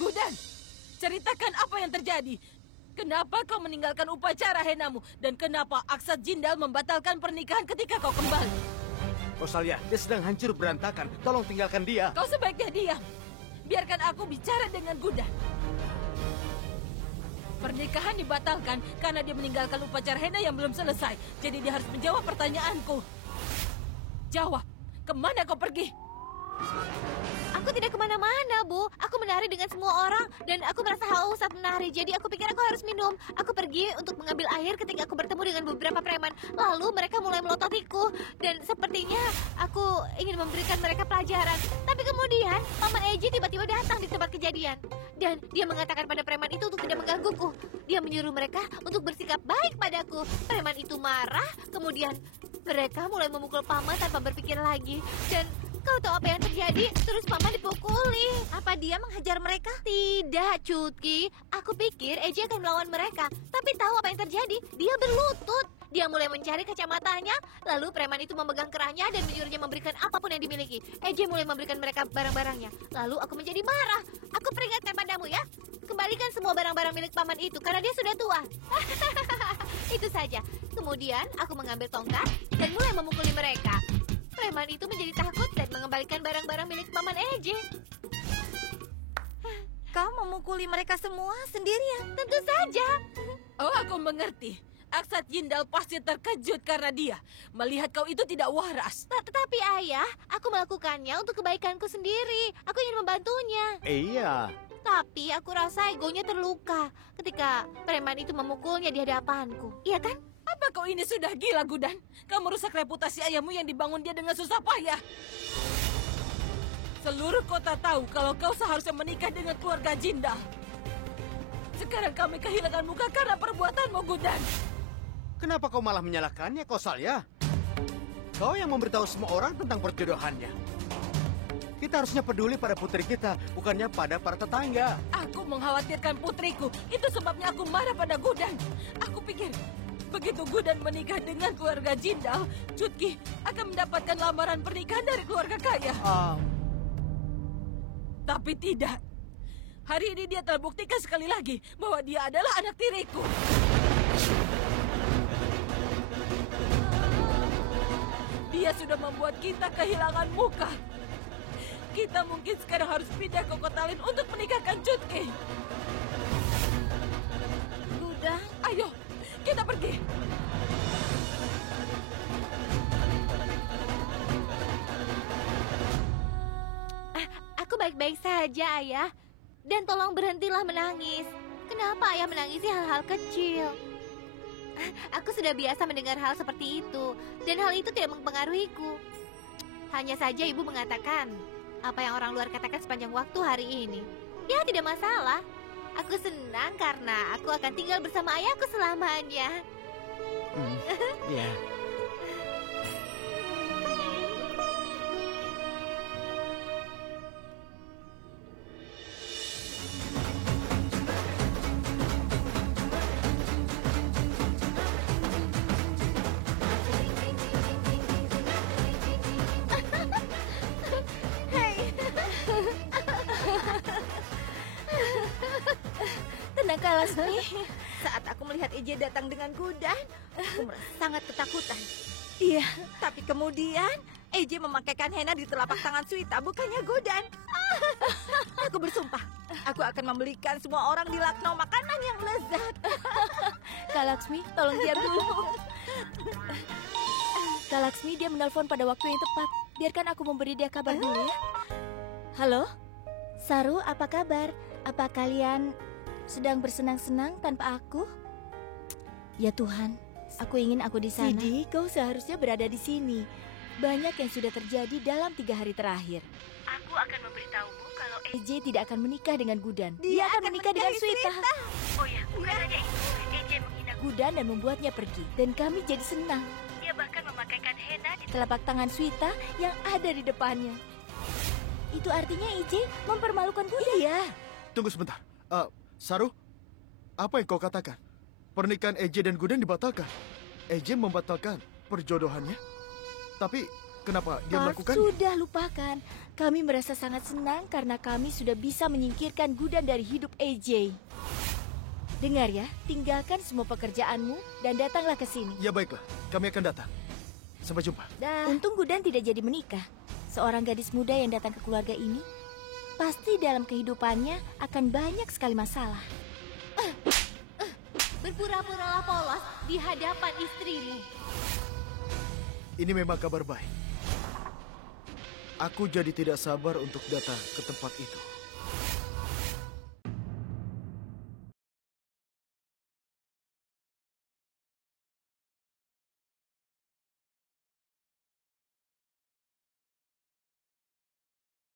Gudan, ceritakan apa yang terjadi. Kenapa kau meninggalkan upacara henamu? Dan kenapa Aksat Jindal membatalkan pernikahan ketika kau kembali? Kausalya, dia sedang hancur berantakan. Tolong tinggalkan dia. Kau sebaiknya diam. Biarkan aku bicara dengan Gudan. Pernikahan dibatalkan karena dia meninggalkan upacara henna yang belum selesai. Jadi dia harus menjawab pertanyaanku. Jawab, kemana kau pergi? Aku tidak kemana-mana, Bu. Aku menari dengan semua orang dan aku merasa haus saat menari. Jadi aku pikir aku harus minum. Aku pergi untuk mengambil air ketika aku bertemu dengan beberapa preman. Lalu mereka mulai melototiku dan sepertinya aku ingin memberikan mereka pelajaran. Tapi kemudian Paman Eji tiba-tiba datang di tempat kejadian dan dia mengatakan pada preman itu untuk tidak menggangguku. Dia menyuruh mereka untuk bersikap baik padaku. Preman itu marah, kemudian mereka mulai memukul Paman tanpa berpikir lagi dan kau tahu apa yang terjadi? Terus Paman dipukuli. Apa dia menghajar mereka? Tidak, Cutki. Aku pikir Eji akan melawan mereka. Tapi tahu apa yang terjadi? Dia berlutut. Dia mulai mencari kacamatanya. Lalu preman itu memegang kerahnya dan menyuruhnya memberikan apapun yang dimiliki. Eji mulai memberikan mereka barang-barangnya. Lalu aku menjadi marah. Aku peringatkan padamu ya. Kembalikan semua barang-barang milik Paman itu karena dia sudah tua. Itu saja. Kemudian aku mengambil tongkat dan mulai memukuli mereka. Preman itu menjadi takut dan mengembalikan barang-barang milik Paman Eji. Kau memukuli mereka semua sendirian? Tentu saja. Oh, aku mengerti. Aksat Jindal pasti terkejut karena dia melihat kau itu tidak waras. Tetapi ayah, aku melakukannya untuk kebaikanku sendiri. Aku ingin membantunya. Iya. Tapi aku rasa egonya terluka ketika preman itu memukulnya di hadapanku. Iya kan? Apa kau ini sudah gila, Gudan? Kau merusak reputasi ayahmu yang dibangun dia dengan susah payah. Seluruh kota tahu kalau kau seharusnya menikah dengan keluarga Jindal. Sekarang kami kehilangan muka karena perbuatanmu, Gudan. Kenapa kau malah menyalahkannya, Kausalya? Kau yang memberitahu semua orang tentang perjodohannya. Kita harusnya peduli pada putri kita, bukannya pada para tetangga. Aku mengkhawatirkan putriku. Itu sebabnya aku marah pada Gudan. Aku pikir begitu Gudan menikah dengan keluarga Jindal, Cutki akan mendapatkan lamaran pernikahan dari keluarga kaya. Tapi tidak. Hari ini dia telah buktikan sekali lagi bahwa dia adalah anak tiriku. Dia sudah membuat kita kehilangan muka. Kita mungkin sekarang harus pindah ke kota lain untuk menikahkan Cutki. Gudan, Ayo, kita pergi. aku baik-baik saja, ayah. Dan tolong berhentilah menangis. Kenapa ayah menangisi hal-hal kecil? Aku sudah biasa mendengar hal seperti itu. Dan hal itu tidak mempengaruhiku. Hanya saja ibu mengatakan apa yang orang luar katakan sepanjang waktu hari ini. Ya, tidak masalah. Aku senang karena aku akan tinggal bersama ayahku selamanya. Ya. Tenangkan Lasmi. Saat aku melihat Eje datang dengan Gudan, aku merasa sangat ketakutan. Iya, tapi kemudian Eje memakaikan henna di telapak tangan Suita, bukannya Gudan. Aku bersumpah, aku akan membelikan semua orang di Lucknow makanan yang lezat. Kak Laksmi, tolong diam dulu. Kak Laksmi, dia menelpon pada waktu yang tepat. Biarkan aku memberi dia kabar dulu ya. Halo? Saru, apa kabar? Apa kalian sedang bersenang-senang tanpa aku? Ya Tuhan, aku ingin aku di sana. Sidi, kau seharusnya berada di sini. Banyak yang sudah terjadi dalam 3 hari terakhir. Aku akan memberitahumu kalau EJ tidak akan menikah dengan Gudan. Dia akan menikah dengan Suita. Oh ya, bukan hanya itu. EJ menghina Gudan dan membuatnya pergi. Dan kami jadi senang. Dia bahkan memakaikan henna di telapak tangan Suita yang ada di depannya. Itu artinya EJ mempermalukan Gudan. Iya. Tunggu sebentar. Saru, apa yang kau katakan? Pernikahan EJ dan Gudan dibatalkan. EJ membatalkan perjodohannya. Tapi Kenapa dia Park, melakukan? sudah lupakan. Kami merasa sangat senang karena kami sudah bisa menyingkirkan Gudan dari hidup AJ. Dengar ya, tinggalkan semua pekerjaanmu dan datanglah ke sini. Ya baiklah, kami akan datang. Sampai jumpa. Untung Gudan tidak jadi menikah. Seorang gadis muda yang datang ke keluarga ini, pasti dalam kehidupannya akan banyak sekali masalah. Berpura-puralah polos di hadapan istrimu. Ini memang kabar baik. Aku jadi tidak sabar untuk datang ke tempat itu.